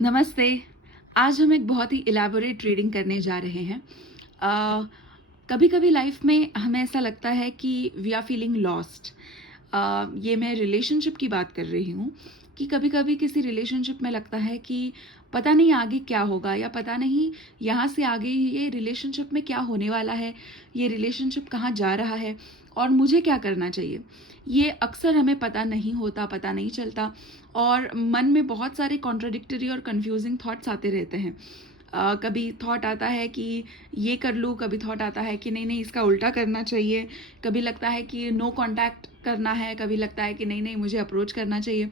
नमस्ते। आज हम एक बहुत ही इलैबोरेट रीडिंग करने जा रहे हैं। कभी-कभी लाइफ में हमें ऐसा लगता है कि वी आर फीलिंग लॉस्ट। ये मैं रिलेशनशिप की बात कर रही हूँ कि कभी-कभी किसी रिलेशनशिप में लगता है कि पता नहीं आगे क्या होगा या पता नहीं यहाँ से आगे ये रिलेशनशिप में क्या होने वाला है, ये रिलेशनशिप कहाँ जा रहा है और मुझे क्या करना चाहिए। ये अक्सर हमें पता नहीं होता, पता नहीं चलता और मन में बहुत सारे कॉन्ट्राडिक्टरी और कंफ्यूजिंग थॉट्स आते रहते हैं। कभी थॉट आता है कि ये कर लूँ, कभी थॉट आता है कि नहीं नहीं इसका उल्टा करना चाहिए, कभी लगता है कि नो कांटेक्ट करना है, कभी लगता है कि नहीं नहीं मुझे अप्रोच करना चाहिए।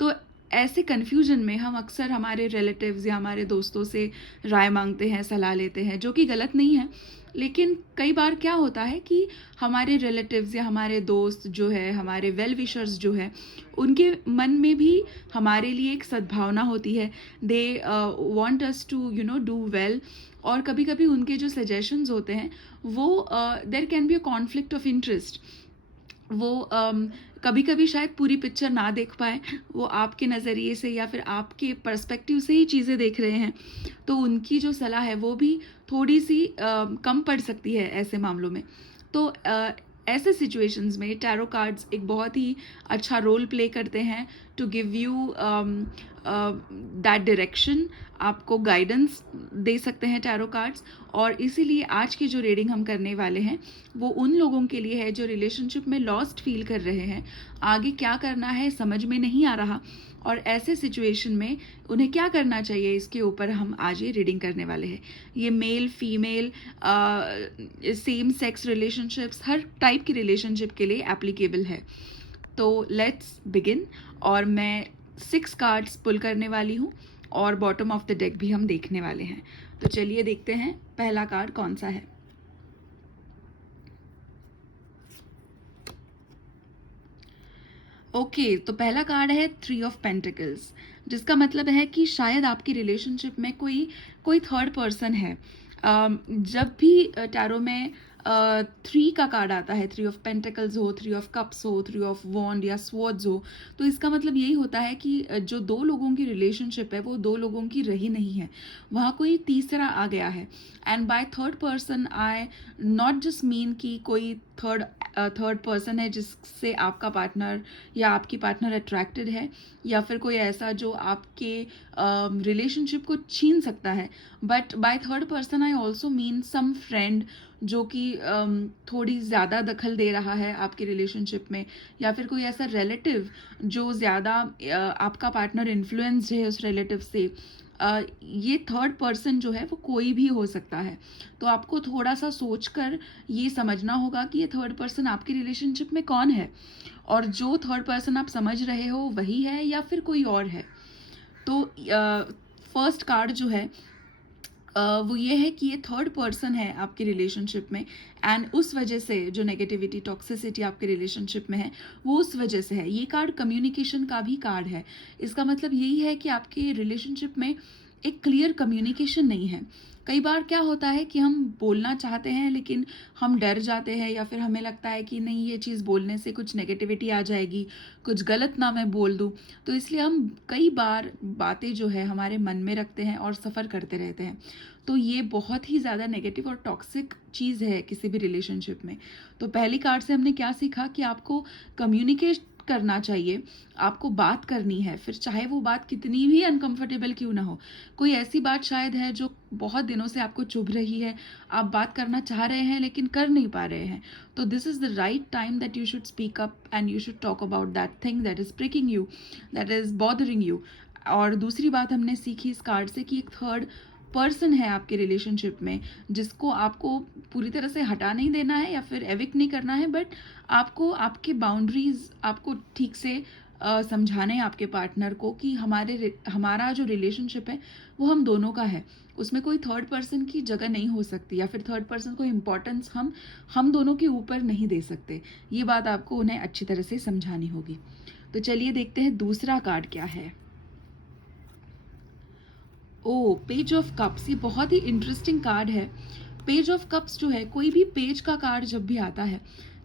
तो ऐसे कन्फ्यूजन में हम अक्सर हमारे रिलेटिव्स या हमारे दोस्तों से राय मांगते हैं, सलाह लेते हैं, जो कि गलत नहीं है। लेकिन कई बार क्या होता है कि हमारे रिलेटिव्स या हमारे दोस्त जो है, हमारे वेल विशर्स जो है, उनके मन में भी हमारे लिए एक सद्भावना होती है। They want us to do well. और कभी कभी उनके जो सजेशंस होते हैं वो there can be a conflict of interest. वो कभी कभी शायद पूरी पिक्चर ना देख पाए, वो आपके नज़रिए से या फिर आपके पर्सपेक्टिव से ही चीज़ें देख रहे हैं, तो उनकी जो सलाह है वो भी थोड़ी सी कम पड़ सकती है ऐसे मामलों में। तो ऐसे सिचुएशंस में टैरो कार्ड्स एक बहुत ही अच्छा रोल प्ले करते हैं to give you that direction. आपको गाइडेंस दे सकते हैं टैरो कार्ड्स। और इसीलिए आज की जो रीडिंग हम करने वाले हैं वो उन लोगों के लिए है जो रिलेशनशिप में लॉस्ट फील कर रहे हैं, आगे क्या करना है समझ में नहीं आ रहा और ऐसे सिचुएशन में उन्हें क्या करना चाहिए, इसके ऊपर हम आज ये रीडिंग करने वाले हैं। ये male female, same sex relationships, हर टाइप की रिलेशनशिप के लिए एप्लीकेबल है। तो लेट्स बिगिन। और मैं 6 कार्ड्स पुल करने वाली हूँ और बॉटम ऑफ द डेक भी हम देखने वाले हैं। तो चलिए देखते हैं पहला कार्ड कौन सा है। ओके, तो पहला कार्ड है 3 ऑफ पेंटिकल्स, जिसका मतलब है कि शायद आपकी रिलेशनशिप में कोई कोई थर्ड पर्सन है। जब भी टैरो में 3 का कार्ड आता है, 3 ऑफ पेंटिकल्स हो, 3 ऑफ कप्स हो, 3 ऑफ वॉन्ड या स्वॉर्ड्स हो, तो इसका मतलब यही होता है कि जो दो लोगों की रिलेशनशिप है वो दो लोगों की रही नहीं है, वहाँ कोई तीसरा आ गया है। And bye third person I not just mean कि कोई थर्ड पर्सन है जिससे आपका पार्टनर या आपकी पार्टनर अट्रैक्टेड है, या फिर कोई ऐसा जो आपके रिलेशनशिप को छीन सकता है। But by third person I also mean some friend जो कि थोड़ी ज़्यादा दखल दे रहा है आपके रिलेशनशिप में, या फिर कोई ऐसा रिलेटिव जो ज़्यादा आपका पार्टनर इन्फ्लुएंस्ड है उस रिलेटिव से। ये थर्ड पर्सन जो है वो कोई भी हो सकता है। तो आपको थोड़ा सा सोचकर ये समझना होगा कि ये थर्ड पर्सन आपकी रिलेशनशिप में कौन है, और जो थर्ड पर्सन आप समझ रहे हो वही है या फिर कोई और है। तो फर्स्ट कार्ड जो है वो ये है कि ये थर्ड पर्सन है आपकी रिलेशनशिप में, एंड उस वजह से जो नेगेटिविटी टॉक्सिसिटी आपके रिलेशनशिप में है वो उस वजह से है। ये कार्ड कम्युनिकेशन का भी कार्ड है। इसका मतलब यही है कि आपके रिलेशनशिप में एक क्लियर कम्युनिकेशन नहीं है। कई बार क्या होता है कि हम बोलना चाहते हैं लेकिन हम डर जाते हैं, या फिर हमें लगता है कि नहीं ये चीज़ बोलने से कुछ नेगेटिविटी आ जाएगी, कुछ गलत ना मैं बोल दूँ। तो इसलिए हम कई बार बातें जो है हमारे मन में रखते हैं और सफ़र करते रहते हैं। तो ये बहुत ही ज़्यादा नेगेटिव और टॉक्सिक चीज़ है किसी भी रिलेशनशिप में। तो पहली कार्ड से हमने क्या सीखा कि आपको कम्युनिकेट करना चाहिए, आपको बात करनी है, फिर चाहे वो बात कितनी भी अनकंफर्टेबल क्यों ना हो। कोई ऐसी बात शायद है जो बहुत दिनों से आपको चुभ रही है, आप बात करना चाह रहे हैं लेकिन कर नहीं पा रहे हैं, तो this is the right time that you should speak up and you should talk about that thing that is pricking you, that is bothering you. और दूसरी बात हमने सीखी इस कार्ड से कि एक थर्ड पर्सन है आपके रिलेशनशिप में जिसको आपको पूरी तरह से हटा नहीं देना है या फिर एविक्ट नहीं करना है, बट आपको आपके बाउंड्रीज आपको ठीक से समझाने हैं आपके पार्टनर को कि हमारा जो रिलेशनशिप है वो हम दोनों का है, उसमें कोई थर्ड पर्सन की जगह नहीं हो सकती, या फिर थर्ड पर्सन को इम्पोर्टेंस हम दोनों के ऊपर नहीं दे सकते। ये बात आपको उन्हें अच्छी तरह से समझानी होगी। तो चलिए देखते हैं दूसरा कार्ड क्या है। ओ, पेज ऑफ कप्स, ये बहुत ही इंटरेस्टिंग कार्ड है। पेज ऑफ कप्स जो है, कोई भी पेज का कार्ड जब भी आता है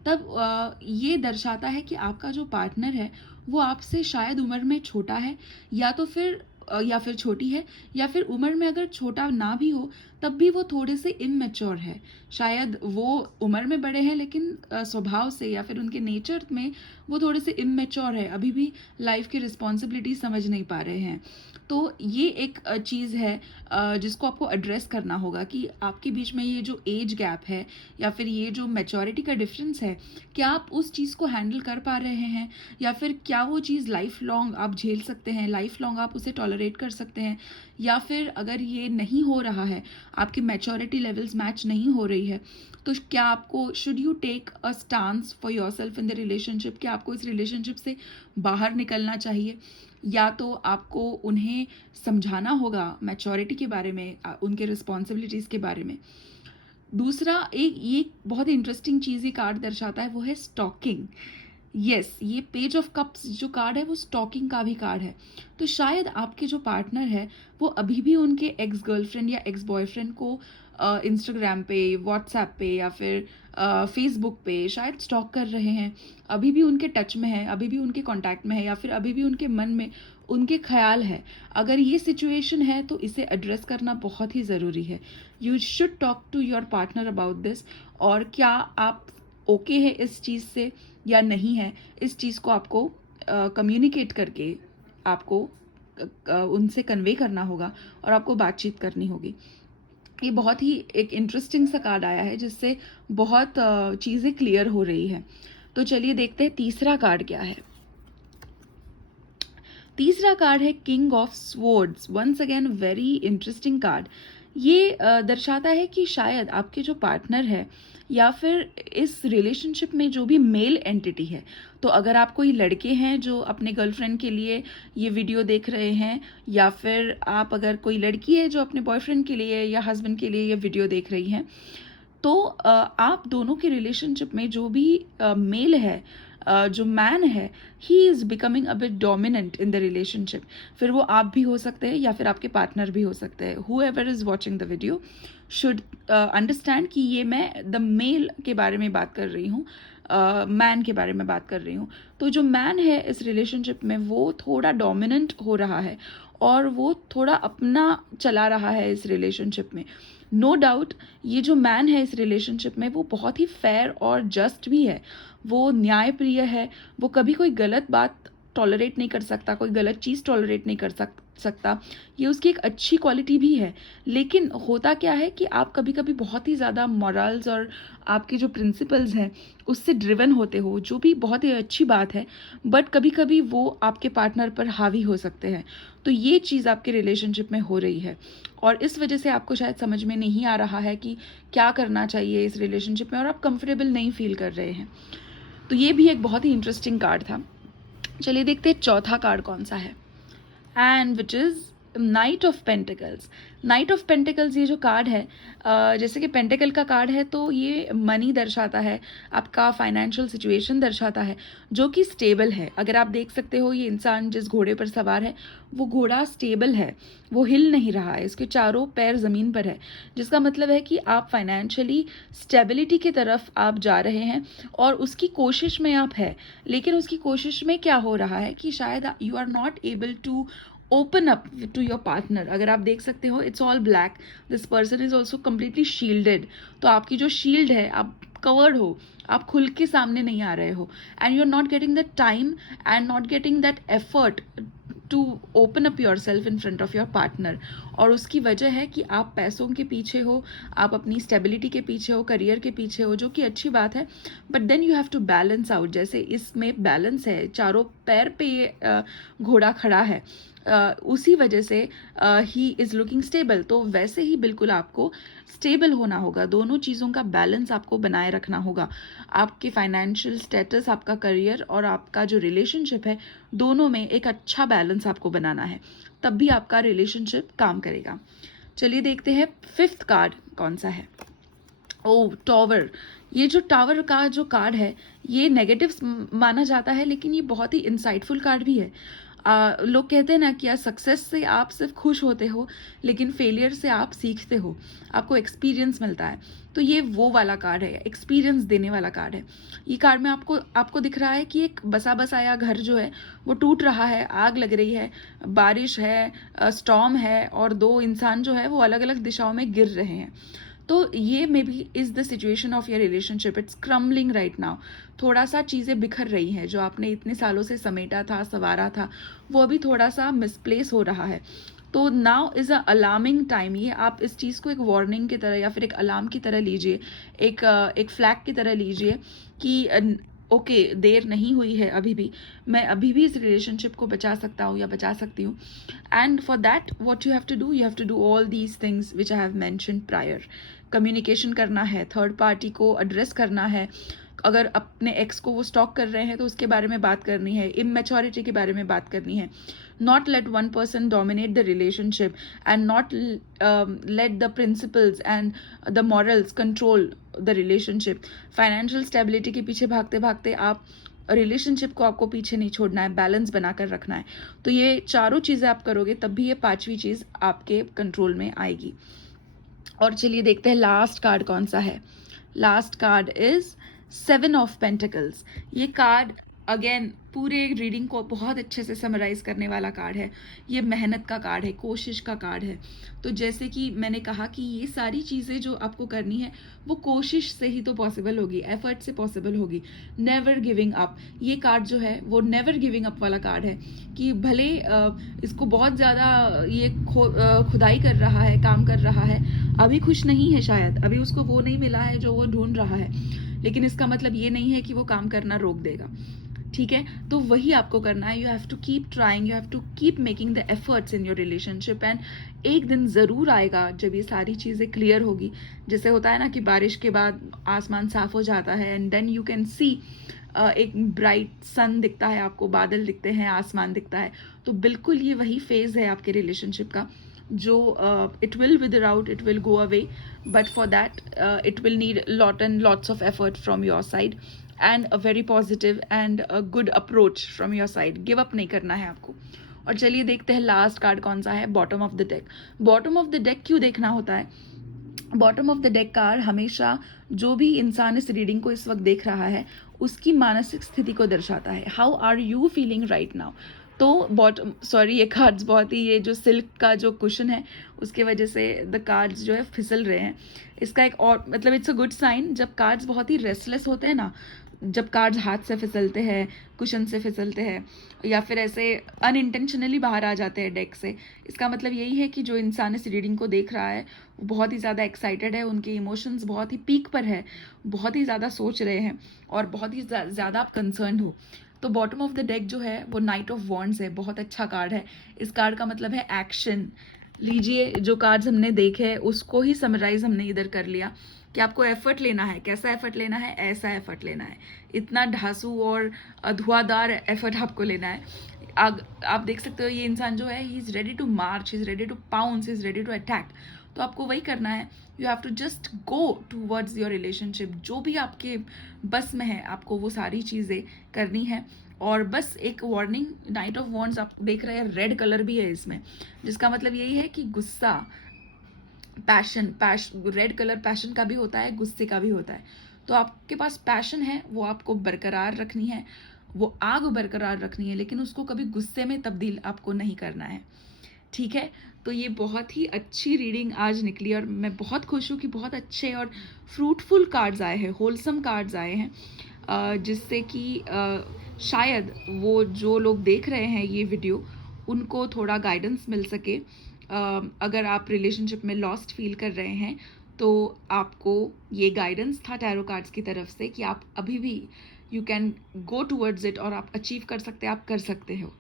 तब ये दर्शाता है कि आपका जो पार्टनर है वो आपसे शायद उम्र में छोटा है, या तो फिर या फिर छोटी है, या फिर उम्र में अगर छोटा ना भी हो तब भी वो थोड़े से इमैच्योर है। शायद वो उम्र में बड़े हैं लेकिन स्वभाव से या फिर उनके नेचर में वो थोड़े से इमैच्योर है, अभी भी लाइफ की रिस्पॉन्सिबिलिटी समझ नहीं पा रहे हैं। तो ये एक चीज़ है जिसको आपको एड्रेस करना होगा कि आपके बीच में ये जो एज गैप है या फिर ये जो मैच्योरिटी का डिफरेंस है, क्या आप उस चीज़ को हैंडल कर पा रहे हैं, या फिर क्या वो चीज़ लाइफ लॉन्ग आप झेल सकते हैं, लाइफ लॉन्ग आप उसे टॉलरेट कर सकते हैं, या फिर अगर ये नहीं हो रहा है, आपकी मैच्योरिटी लेवल्स मैच नहीं हो रही है, तो क्या आपको should you take a stance for yourself in the relationship, क्या आपको इस रिलेशनशिप से बाहर निकलना चाहिए, या तो आपको उन्हें समझाना होगा मैच्योरिटी के बारे में, उनके रिस्पॉन्सिबिलिटीज़ के बारे में। दूसरा एक ये बहुत इंटरेस्टिंग चीज़ ये कार्ड दर्शाता है, वो है स्टॉकिंग। यस, ये पेज ऑफ कप्स जो कार्ड है वो स्टॉकिंग का भी कार्ड है। तो शायद आपके जो पार्टनर है वो अभी भी उनके एक्स गर्लफ्रेंड या एक्स बॉयफ्रेंड को इंस्टाग्राम पे, व्हाट्सएप पे या फिर फेसबुक पे शायद स्टॉक कर रहे हैं, अभी भी उनके टच में है, अभी भी उनके कांटेक्ट में है, या फिर अभी भी उनके मन में उनके ख्याल है। अगर ये सिचुएशन है तो इसे एड्रेस करना बहुत ही ज़रूरी है। You should talk to your partner about this, और क्या आप ओके है इस चीज़ से या नहीं है, इस चीज़ को आपको कम्युनिकेट करके आपको उनसे कन्वे करना होगा और आपको बातचीत करनी होगी। ये बहुत ही एक इंटरेस्टिंग सा कार्ड आया है जिससे बहुत चीज़ें क्लियर हो रही है। तो चलिए देखते हैं तीसरा कार्ड क्या है। तीसरा कार्ड है king of swords. Once again very interesting card. ये दर्शाता है कि शायद आपके जो पार्टनर है या फिर इस रिलेशनशिप में जो भी मेल एंटिटी है, तो अगर आप कोई लड़के हैं जो अपने गर्लफ्रेंड के लिए ये वीडियो देख रहे हैं, या फिर आप अगर कोई लड़की है जो अपने बॉयफ्रेंड के लिए या हस्बैंड के लिए ये वीडियो देख रही हैं, तो आप दोनों के रिलेशनशिप में जो भी मेल है, जो मैन है, he is becoming a bit dominant in the relationship. फिर वो आप भी हो सकते हैं या फिर आपके पार्टनर भी हो सकते हैं। Who ever is watching the video should understand कि ये मैं द मेल के बारे में बात कर रही हूँ, मैन के बारे में बात कर रही हूँ। तो जो मैन है इस रिलेशनशिप में वो थोड़ा डोमिनेंट हो रहा है और वो थोड़ा अपना चला रहा है इस रिलेशनशिप में। नो डाउट ये जो मैन है इस रिलेशनशिप में वो बहुत ही फेयर और जस्ट भी है, वो न्यायप्रिय है, वो कभी कोई गलत बात टॉलरेट नहीं कर सकता, कोई गलत चीज़ टॉलरेट नहीं कर सकता। ये उसकी एक अच्छी क्वालिटी भी है। लेकिन होता क्या है कि आप कभी कभी बहुत ही ज़्यादा मॉरल्स और आपके जो प्रिंसिपल्स हैं उससे ड्रिवन होते हो, जो भी बहुत ही अच्छी बात है, बट कभी कभी वो आपके पार्टनर पर हावी हो सकते हैं। तो ये चीज़ आपके रिलेशनशिप में हो रही है और इस वजह से आपको शायद समझ में नहीं आ रहा है कि क्या करना चाहिए इस रिलेशनशिप में, और आप कंफर्टेबल नहीं फील कर रहे हैं। तो ये भी एक बहुत ही इंटरेस्टिंग कार्ड था। चलिए देखते हैं चौथा कार्ड कौन सा है, and which is night of pentacles. Night of pentacles ये जो कार्ड है, जैसे कि पेंटिकल का कार्ड है तो ये मनी दर्शाता है, आपका फाइनेंशियल सिचुएशन दर्शाता है जो कि स्टेबल है। अगर आप देख सकते हो ये इंसान जिस घोड़े पर सवार है वो घोड़ा स्टेबल है, वो हिल नहीं रहा है, इसके चारों पैर ज़मीन पर है, जिसका मतलब है कि आप फाइनेंशियली स्टेबिलिटी की तरफ आप जा रहे हैं और उसकी कोशिश में आप है। लेकिन उसकी कोशिश में क्या हो रहा है कि शायद you are not able to open up to your partner. अगर आप देख सकते हो it's all black, this person is also completely shielded. तो आपकी जो शील्ड है, आप कवर्ड हो, आप खुल के सामने नहीं आ रहे हो, and you are not getting that time and not getting that effort to open up yourself in front of your partner. और उसकी वजह है कि आप पैसों के पीछे हो, आप अपनी स्टेबिलिटी के पीछे हो, करियर के पीछे हो, जो कि अच्छी बात है, but then you have to balance out. जैसे इसमें बैलेंस है, चारों पैर पे ये घोड़ा खड़ा है, उसी वजह से ही इज़ लुकिंग स्टेबल। तो वैसे ही बिल्कुल आपको स्टेबल होना होगा, दोनों चीज़ों का बैलेंस आपको बनाए रखना होगा। आपके फाइनेंशियल स्टेटस, आपका करियर और आपका जो रिलेशनशिप है, दोनों में एक अच्छा बैलेंस आपको बनाना है, तब भी आपका रिलेशनशिप काम करेगा। चलिए देखते हैं फिफ्थ कार्ड कौन सा है। ओ टॉवर। ये जो टावर का जो कार्ड है ये नेगेटिव माना जाता है, लेकिन ये बहुत ही इंसाइटफुल कार्ड भी है। लोग कहते हैं ना कि यार सक्सेस से आप सिर्फ खुश होते हो, लेकिन फेलियर से आप सीखते हो, आपको एक्सपीरियंस मिलता है। तो ये वो वाला कार्ड है, एक्सपीरियंस देने वाला कार्ड है। ये कार्ड में आपको आपको दिख रहा है कि एक बसा बसाया घर जो है वो टूट रहा है, आग लग रही है, बारिश है, स्टॉर्म है, और दो इंसान जो है वो अलग अलग दिशाओं में गिर रहे हैं। तो ये may be is the situation of your relationship, it's crumbling right now. थोड़ा सा चीज़ें बिखर रही हैं, जो आपने इतने सालों से समेटा था, संवारा था, वो अभी थोड़ा सा मिसप्लेस हो रहा है। तो now is a alarming time. ये आप इस चीज़ को एक वार्निंग की तरह या फिर एक अलार्म की तरह लीजिए, एक फ्लैग की तरह लीजिए कि ओके देर नहीं हुई है, अभी भी मैं अभी भी इस रिलेशनशिप को बचा सकता हूँ या बचा सकती हूँ। And for that what you have to do all these things which I have mentioned prior. Communication करना है, थर्ड पार्टी को एड्रेस करना है, अगर अपने एक्स को वो स्टॉक कर रहे हैं तो उसके बारे में बात करनी है, इमेच्योरिटी के बारे में बात करनी है। Not let one person dominate the relationship and not let the principles and the morals control the relationship. Financial stability के पीछे भागते भागते आप रिलेशनशिप को आपको पीछे नहीं छोड़ना है, बैलेंस बनाकर रखना है। तो ये चारों चीज़ें आप करोगे तब भी ये पांचवी चीज़ आपके कंट्रोल में आएगी। और चलिए देखते हैं लास्ट कार्ड कौन सा है। Last card is 7 of pentacles. ये कार्ड अगेन पूरे रीडिंग को बहुत अच्छे से समराइज करने वाला कार्ड है। ये मेहनत का कार्ड है, कोशिश का कार्ड है। तो जैसे कि मैंने कहा कि ये सारी चीज़ें जो आपको करनी है वो कोशिश से ही तो पॉसिबल होगी, एफर्ट से पॉसिबल होगी। नेवर गिविंग अप, ये कार्ड जो है वो नेवर गिविंग अप वाला कार्ड है। कि भले इसको बहुत ज़्यादा ये खुदाई कर रहा है, काम कर रहा है, अभी खुश नहीं है, शायद अभी उसको वो नहीं मिला है जो वो ढूंढ रहा है, लेकिन इसका मतलब ये नहीं है कि वो काम करना रोक देगा। ठीक है, तो वही आपको करना है। You have to keep trying, you have to keep making the efforts in your relationship. And एक दिन ज़रूर आएगा जब ये सारी चीज़ें क्लियर होगी। जैसे होता है ना कि बारिश के बाद आसमान साफ हो जाता है and then you can see एक ब्राइट सन दिखता है आपको, बादल दिखते हैं, आसमान दिखता है। तो बिल्कुल ये वही फेज़ है आपके रिलेशनशिप का, जो it will wither out, it will go away, but for that it will need lot and lots of effort from your side and a very positive and a good approach from your side. Give up नहीं करना है आपको। और चलिए देखते हैं last card कौन सा है, bottom of the deck. Bottom of the deck क्यों देखना होता है? Bottom of the deck card हमेशा जो भी इंसान इस रीडिंग को इस वक्त देख रहा है उसकी मानसिक स्थिति को दर्शाता है। How are you feeling right now? तो बॉटम सॉरी, ये कार्ड्स बहुत ही, ये जो सिल्क का जो कुशन है उसके वजह से द कार्ड्स जो है फिसल रहे हैं। इसका एक और मतलब इट्स अ गुड साइन। जब कार्ड्स बहुत ही रेस्टलेस होते हैं ना, जब कार्ड्स हाथ से फिसलते हैं, कुशन से फिसलते हैं, या फिर ऐसे अनइंटेंशनली बाहर आ जाते हैं डेक से, इसका मतलब यही है कि जो इंसान इस रीडिंग को देख रहा है वो बहुत ही ज़्यादा एक्साइटेड है, उनके इमोशंस बहुत ही पीक पर है, बहुत ही ज़्यादा सोच रहे हैं और बहुत ही ज़्यादा आप कंसर्न हो। तो बॉटम ऑफ द डेक जो है वो नाइट ऑफ वॉन्ड्स है, बहुत अच्छा कार्ड है। इस कार्ड का मतलब है एक्शन। लीजिए, जो कार्ड्स हमने देखे उसको ही समराइज हमने इधर कर लिया कि आपको एफर्ट लेना है। कैसा एफर्ट लेना है? ऐसा एफर्ट लेना है, इतना ढांसू और धुआंधार एफर्ट आपको लेना है। आप देख सकते हो ये इंसान जो है he is ready to march, he is ready to pounce, he is ready to attack. तो आपको वही करना है। You have to just go towards your relationship. जो भी आपके बस में है आपको वो सारी चीज़ें करनी है। और बस एक वार्निंग, नाइट ऑफ वॉन्ड्स आप देख रहे हैं, रेड कलर भी है इसमें, जिसका मतलब यही है कि गुस्सा, पैशन रेड कलर पैशन का भी होता है, गुस्से का भी होता है। तो आपके पास पैशन है, वो आपको बरकरार रखनी है, वो आग बरकरार रखनी है, लेकिन उसको कभी गुस्से में तब्दील आपको नहीं करना है। ठीक है, तो ये बहुत ही अच्छी रीडिंग आज निकली और मैं बहुत खुश हूँ कि बहुत अच्छे और फ्रूटफुल कार्ड्स आए हैं, होलसम कार्ड्स आए हैं, जिससे कि शायद वो जो लोग देख रहे हैं ये वीडियो उनको थोड़ा गाइडेंस मिल सके। अगर आप रिलेशनशिप में लॉस्ट फील कर रहे हैं तो आपको ये गाइडेंस था टैरो कार्ड्स की तरफ से कि आप अभी भी you can go towards it और आप अचीव कर सकते हैं, आप कर सकते हो।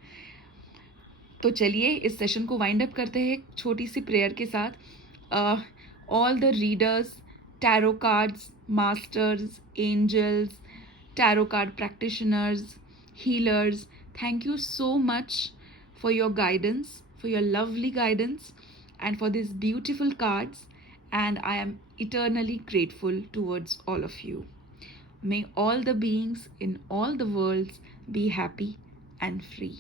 तो चलिए इस सेशन को वाइंड अप करते हैं एक छोटी सी प्रेयर के साथ। All the readers, tarot cards masters, angels, tarot card practitioners, healers, thank you so much for your guidance, for your lovely guidance, and for these beautiful cards. And I am eternally grateful towards all of you. May all the beings in all the worlds be happy and free.